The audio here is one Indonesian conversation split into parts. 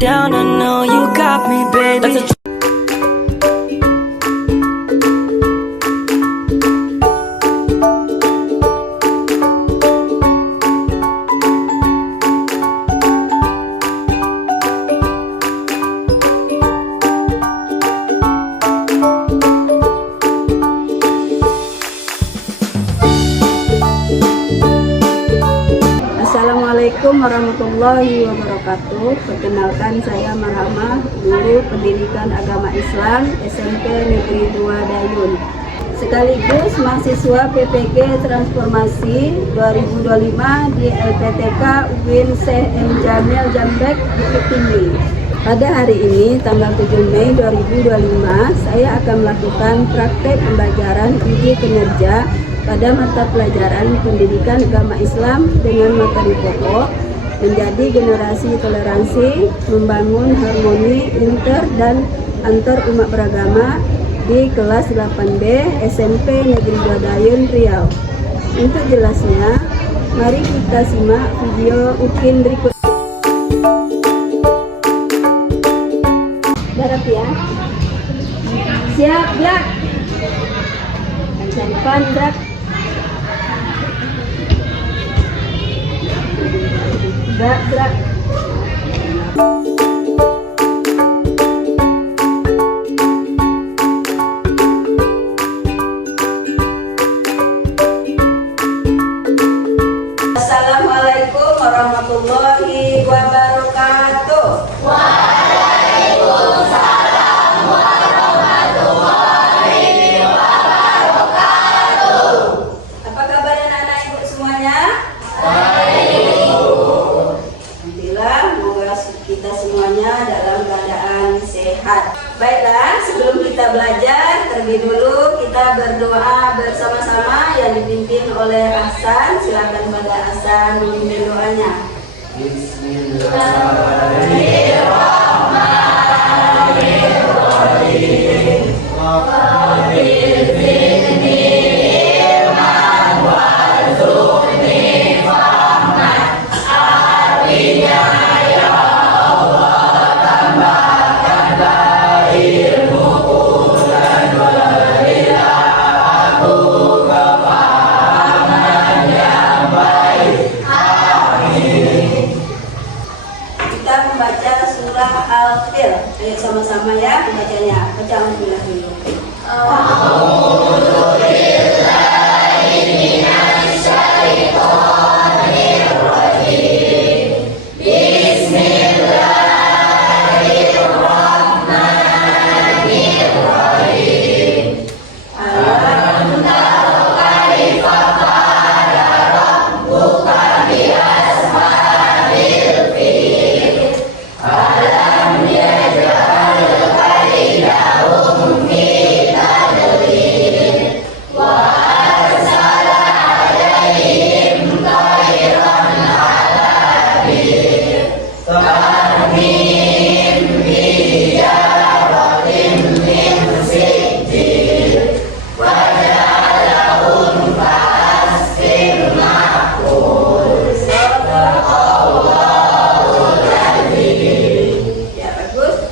down, I know you got me, baby. Assalamualaikum warahmatullahi wabarakatuh. Perkenalkan, saya Marhamah, guru pendidikan agama Islam SMP Negeri 2 Dayun, sekaligus mahasiswa PPG Transformasi 2025 di LPTK UIN Syekh M. Jamil Jambek Bukit Tinggi. Pada hari ini, tanggal 7 Mei 2025, saya akan melakukan praktek pembelajaran uji kinerja pada mata pelajaran pendidikan agama Islam dengan materi pokok menjadi generasi toleransi, membangun harmoni inter dan antar umat beragama di kelas 8B SMP Negeri 2 Dayun, Riau. Untuk jelasnya, mari kita simak video UKIN berikut. Darap ya. Siap, gerak. Depan, gerak. Gerak. Assalamualaikum warahmatullahi wabarakatuh. Waalaikumsalam warahmatullahi wabarakatuh. Apa kabar anak-anak ibu semuanya? Kita semuanya dalam keadaan sehat. Baiklah, sebelum kita belajar, terlebih dulu kita berdoa bersama-sama yang dipimpin oleh Ahsan. Silakan pada Ahsan memimpin doanya. Bismillahirrahmanirrahim. Al-Fil. Ayo sama-sama ya membacanya. Baca alhamdulillah dulu.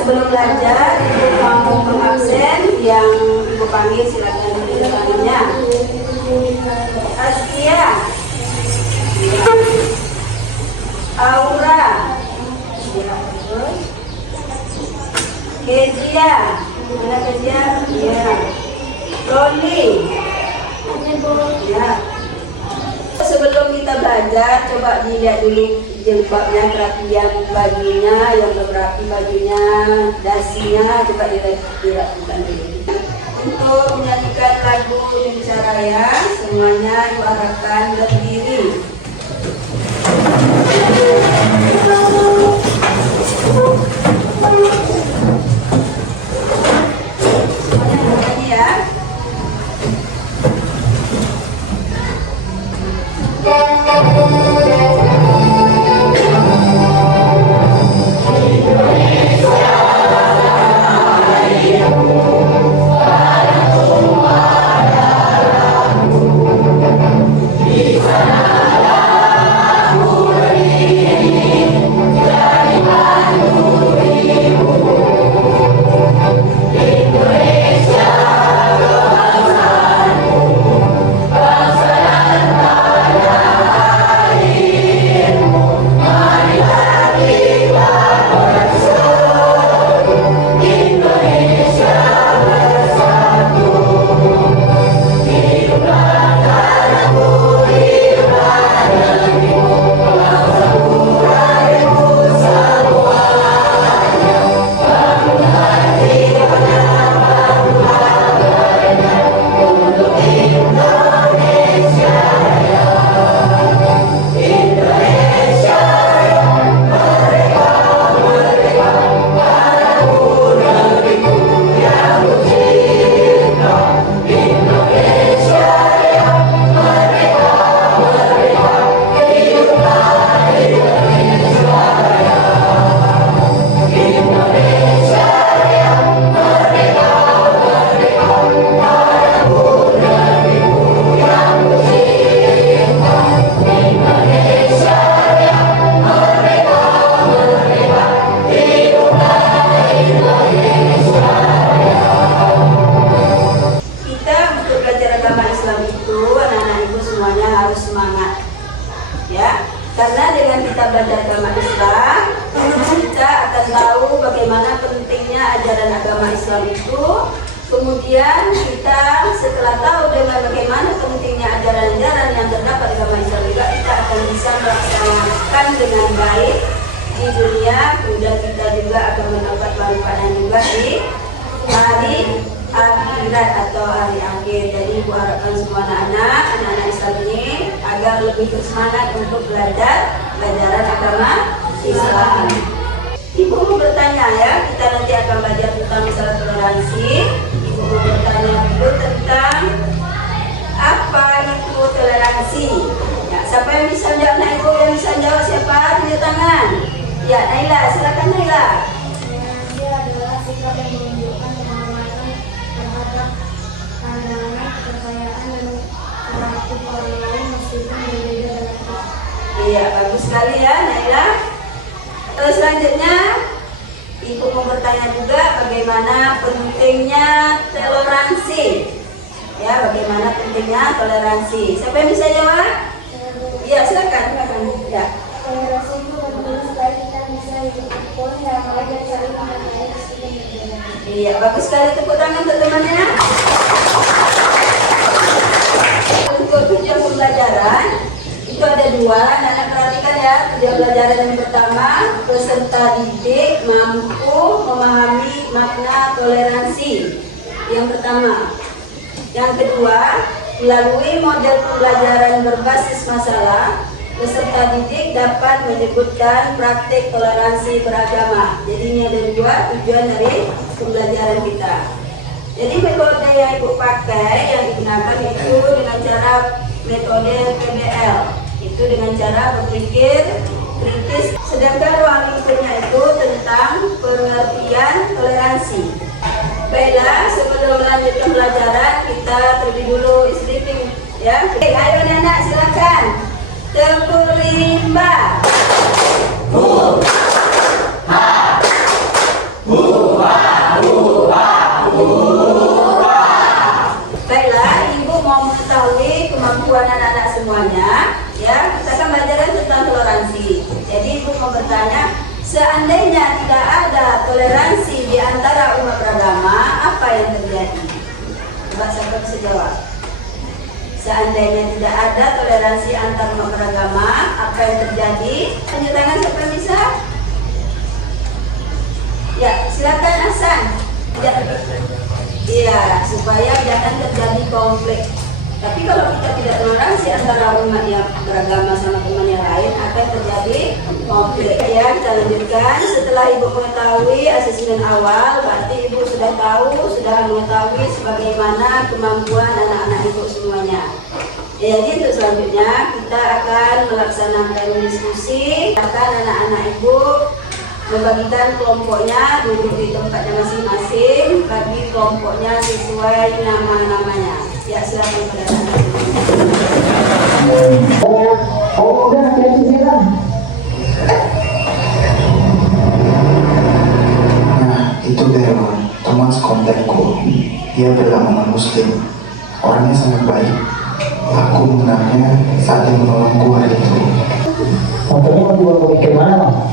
Sebelum belajar, ibu mau mengabsen, yang ibu panggil silakan duduk tangannya. Askia, Aura, Kezia, mana Kezia? Ya. Roni, ya. Sebelum kita belajar, coba dilihat dulu jilbabnya, kerapian bajunya, yang berapi bajunya, dasinya, coba dirapikan dulu. Untuk menyanyikan lagu Indonesia Raya, semuanya ibu harapkan berdiri. Semuanya berdiri ya. Sana semuanya harus semangat, ya. Karena dengan kita belajar agama Islam, kita akan tahu bagaimana pentingnya ajaran agama Islam itu. Kemudian kita setelah tahu dengan bagaimana pentingnya ajaran-ajaran yang terdapat di agama Islam juga, kita akan bisa melaksanakan dengan baik di dunia. Kemudian kita juga akan mendapat manfaatnya juga di hari akhirat atau hari akhir. Jadi ibu harapkan semua anak-anak Islam ini agar lebih bersemangat untuk belajar pelajaran agama Islam. Ibu mau bertanya ya, kita nanti akan belajar tentang masalah toleransi. Ibu mau bertanya dulu tentang apa itu toleransi. Ya, siapa yang bisa jawab? Nah, ibu yang bisa jawab siapa? Tunjuk tangan. Ya, Naila, silakan Naila. Toleransi adalah sikap yang menunjukkan penghormatan terhadap pandangan, kepercayaan, dan perilaku orang lain meskipun berbeda dengan kita. Iya, bagus sekali ya Naila. Terus selanjutnya ibu mau bertanya juga bagaimana pentingnya toleransi. Ya, bagaimana pentingnya toleransi. Siapa yang bisa jawab? Iya, silakan. Ya. Toleransi itu penting supaya kita bisa hidup rukun dan belajar saling menghargai meskipun berbeda. Iya, bagus sekali, tepuk tangan untuk temannya. Untuk tujuan pembelajaran itu ada dua, anak perhatikan ya. Tujuan pelajaran yang pertama, peserta didik mampu memahami makna toleransi. Yang pertama. Yang kedua, melalui model pembelajaran berbasis masalah, peserta didik dapat menyebutkan praktik toleransi beragama. Jadi ini ada dua tujuan dari pembelajaran kita. Jadi metode yang ibu pakai, yang digunakan itu dengan cara metode PBL. Itu dengan cara berpikir kritis. Sedangkan ruang lingkupnya itu tentang pengertian toleransi. Baiklah, sebelum melanjutkan pelajaran, kita terlebih dulu stripping ya. Oke, ayo anak-anak silakan. Tempur rimba. Baiklah, ibu mau mengetahui kemampuan anak-anak semuanya, ya. Kita akan belajar tentang toleransi. Jadi ibu mau bertanya, seandainya tidak ada toleransi di antara umat beragama, apa yang terjadi? Coba siapa bisa jawab? Seandainya tidak ada toleransi antar umat beragama, apa yang terjadi? Tunjuk tangan siapa yang bisa? Ya, silakan Hasan. Ya. Iya, supaya jangan terjadi konflik. Tapi kalau kita tidak toleransi antara umat yang beragama sama teman yang lain, akan terjadi konflik. Ya, kita lanjutkan. Setelah ibu mengetahui asesmen awal, berarti ibu sudah tahu, sudah mengetahui sebagaimana kemampuan anak-anak ibu semuanya. Ya, jadi untuk selanjutnya kita akan melaksanakan diskusi. Akan anak-anak ibu membagikan kelompoknya, duduk di tempatnya masing-masing, bagi kelompoknya sesuai nama-namanya. Ya, silakan pada anak-anak. Nah, itu Dewa, teman sekontekku. Dia beragama non-muslim. Orangnya sangat baik. Aku mengenalnya saat dia menolongku hari itu. Motornya mau dibawa ke mana?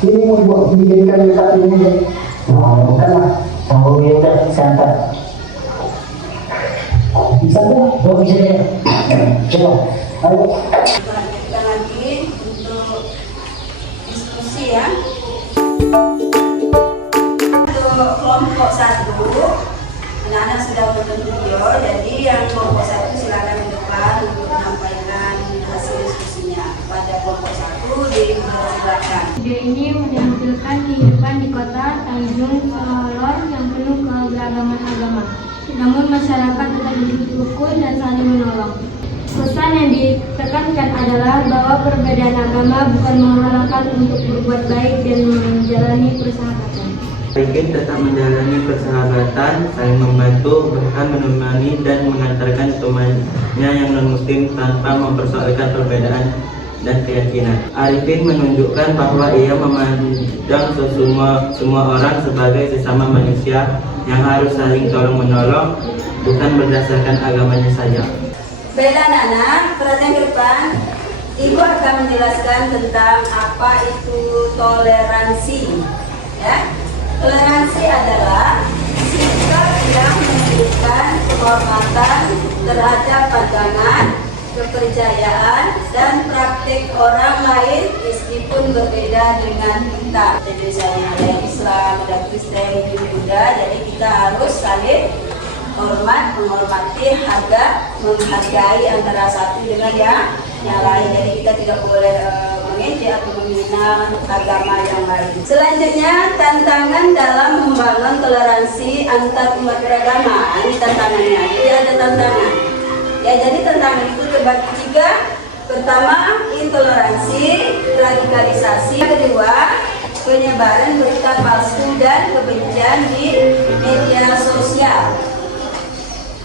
Ini mau dibawa dijadikan saat ini. Nah, bukan lah. Mau dia udah santai. Bisa tuh, bawa bisa ya. Coba, ayo. Kita lagi untuk diskusi ya. Untuk kelompok 1, anak-anak sudah menonton video, jadi yang kelompok 1 silakan ke depan untuk menyampaikan hasil diskusinya. Pada kelompok 1 dipersilakan. Video ini menampilkan kehidupan di kota Tanjung Solor yang penuh keberagaman agama. Namun masyarakat tetap hidup rukun dan saling menolong. Pesan yang ditekankan adalah bahwa perbedaan agama bukan menghalangi untuk berbuat baik dan menjalani persahabatan. Arifin tetap menjalani persahabatan, saling membantu, bahkan menemani dan mengantarkan temannya yang non-muslim tanpa mempersoalkan perbedaan dan keyakinan. Arifin menunjukkan bahwa ia memandang semua orang sebagai sesama manusia yang harus saling tolong-menolong, bukan berdasarkan agamanya saja. Baiklah anak-anak, perhatian ke depan. Ibu akan menjelaskan tentang apa itu toleransi. Ya, toleransi adalah sikap yang menunjukkan penghormatan terhadap pandangan, kepercayaan, dan praktik orang lain meskipun berbeda dengan kita. Jadi misalnya ada yang Islam, ada Kristen, Buddha, jadi kita harus saling hormat, menghormati, menghargai antara satu dengan yang lain. Jadi kita tidak boleh mengejek atau menghina agama yang lain. Selanjutnya, tantangan dalam membangun toleransi antar umat beragama. Ini tantangannya. Jadi ada tantangan. Ya, jadi tantangan itu terbagi 3. Pertama, intoleransi, radikalisasi. Kedua, penyebaran berita palsu dan kebencian di media sosial.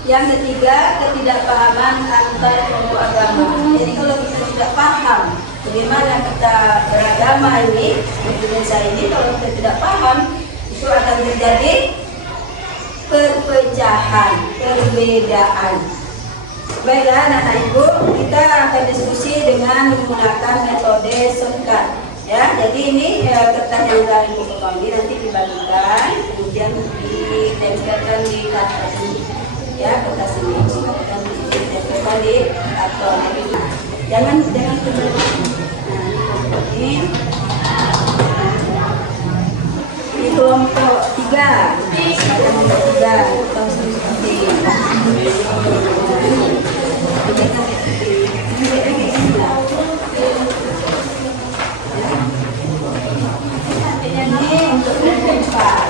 Yang ketiga, ketidakpahaman antar kelompok agama. Jadi kalau kita tidak paham bagaimana kita beragama ini di Indonesia ini, kalau kita tidak paham, itu akan terjadi perpecahan, perbedaan. Baiklah anak-anak ibu, kita akan diskusi dengan menggunakan metode shortcut. Ya, jadi ini kertas yang dari buku kami nanti dibagikan, kemudian ditempelkan di kertas ini. Ya, kertas ini akan ditempelkan di karton. Jangan kebalik. Nah, ini di kelompok 3, pada nomor 3, kita seperti ini. Ini untuk keempat.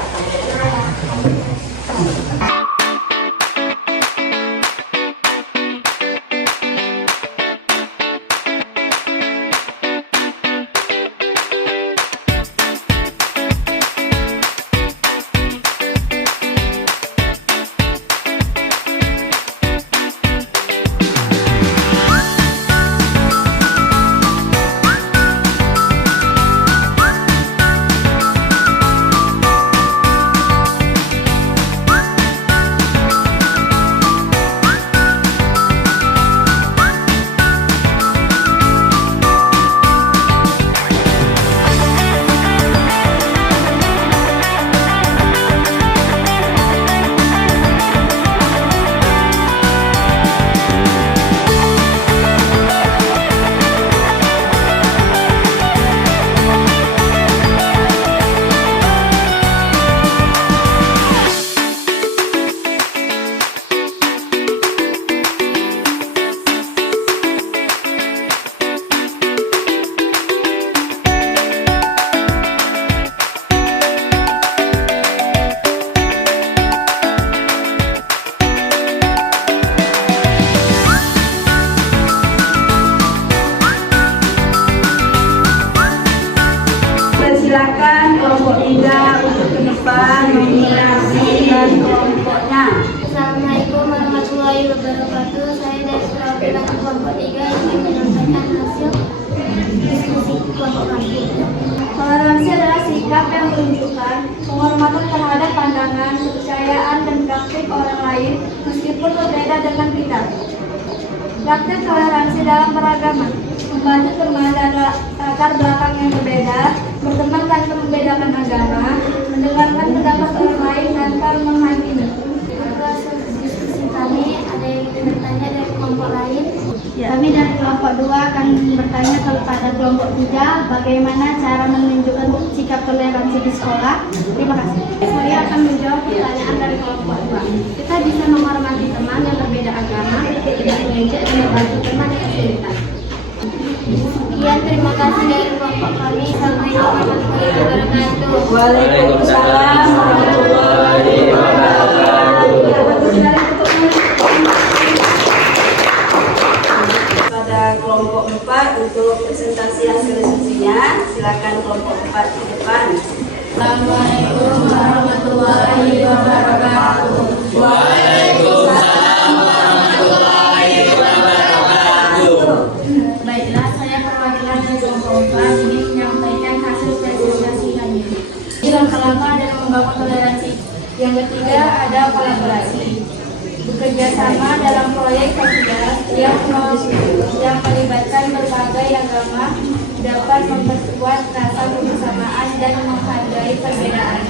Silakan kelompok 3 untuk ke depan mengingatkan kelompoknya. Assalamualaikum warahmatullahi wabarakatuh. Saya dari perwakilan kelompok 3 ingin menyampaikan hasil diskusi kelompok kami. Toleransi adalah sikap yang menunjukkan penghormatan terhadap pandangan, kepercayaan, dan praktik orang lain meskipun berbeda dengan kita. Praktik toleransi dalam beragama membantu teman dari latar belakang yang berbeda, berteman tanpa membedakan agama, mendengarkan pendapat orang lain tanpa menghakimi. Atas diskusi kami, ada yang ingin bertanya dari kelompok lain? Ya. Kami dari kelompok 2 akan bertanya kepada kelompok 3 bagaimana cara menunjukkan sikap toleransi di sekolah. Terima kasih. Saya akan menjawab pertanyaan dari kelompok 2. Kita bisa menghormati teman yang berbeda agama, tidak mengejek dan membantu teman yang kesulitan. Sekian, terima kasih dari kelompok kami. Assalamualaikum warahmatullahi wabarakatuh. Waalaikumsalam warahmatullahi wabarakatuh. Pada kelompok 4 untuk presentasi hasil diskusinya, silakan kelompok 4 di depan. Assalamualaikum warahmatullahi wabarakatuh. Waalaikumsalam warahmatullahi wabarakatuh. Baiklah, saya perwakilan dari kelompok 4 ingin menyampaikan hasil presentasi kami. Yang pertama adalah membangun toleransi. Yang ketiga ada kolaborasi. Bekerja bersama dalam proyek kerja yang melibatkan berbagai agama dapat memperkuat rasa kebersamaan dan menghargai perbedaan.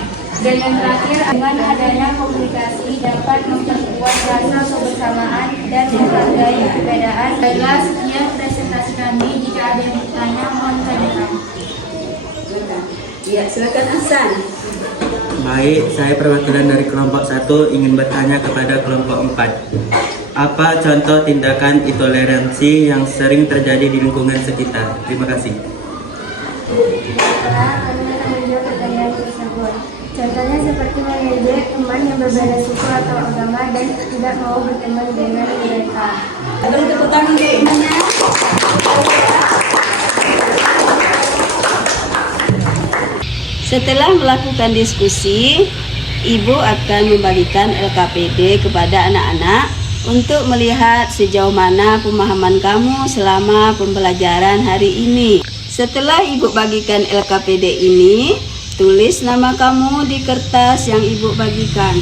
Dan yang terakhir, dengan adanya komunikasi dapat memperkuat rasa kebersamaan dan menghargai perbedaan. Baiklah, sekian presentasi kami. Jika ada yang bertanya, mohon tanyakan. Ya, silakan Hasan. Baik, saya perwakilan dari kelompok 1 ingin bertanya kepada kelompok 4. Apa contoh tindakan intoleransi yang sering terjadi di lingkungan sekitar? Terima kasih. Kami akan menjawab pertanyaan tersebut. Contohnya seperti mengejek teman yang berbeda suku atau agama dan tidak mau berteman dengan mereka. Beri tepuk tangan untuk ibunya. Setelah melakukan diskusi, Ibu akan membagikan LKPD kepada anak-anak untuk melihat sejauh mana pemahaman kamu selama pembelajaran hari ini. Setelah Ibu bagikan LKPD ini, tulis nama kamu di kertas yang Ibu bagikan.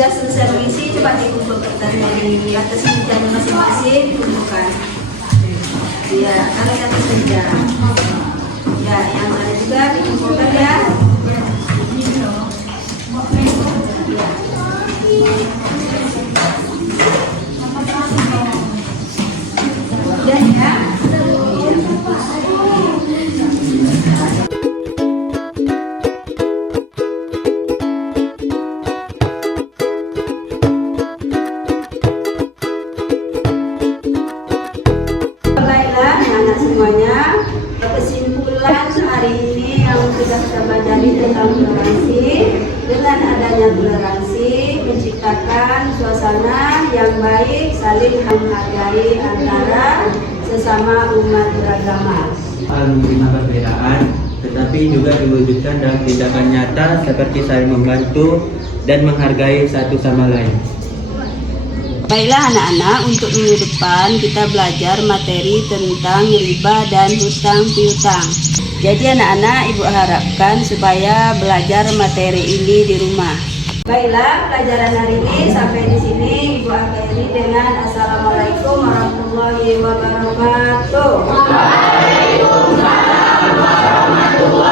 Sudah selesai mengisi, coba dikumpul kertasnya di atas mejanya masing-masing, dikumpulkan. Ya, taruh di atas meja. Ya, yang ada juga dikumpulkan ya. Udah ya. Semuanya, kesimpulan hari ini yang sudah kita pelajari tentang toleransi. Dengan adanya toleransi menciptakan suasana yang baik, saling menghargai antara sesama umat beragama. Menerima perbedaan, tetapi juga diwujudkan dalam tindakan nyata seperti saling membantu dan menghargai satu sama lain. Baiklah anak-anak, untuk minggu depan kita belajar materi tentang riba dan hutang piutang. Jadi anak-anak, Ibu harapkan supaya belajar materi ini di rumah. Baiklah, pelajaran hari ini sampai di sini Ibu akhiri dengan Assalamualaikum warahmatullahi wabarakatuh. Waalaikumsalam warahmatullahi wabarakatuh.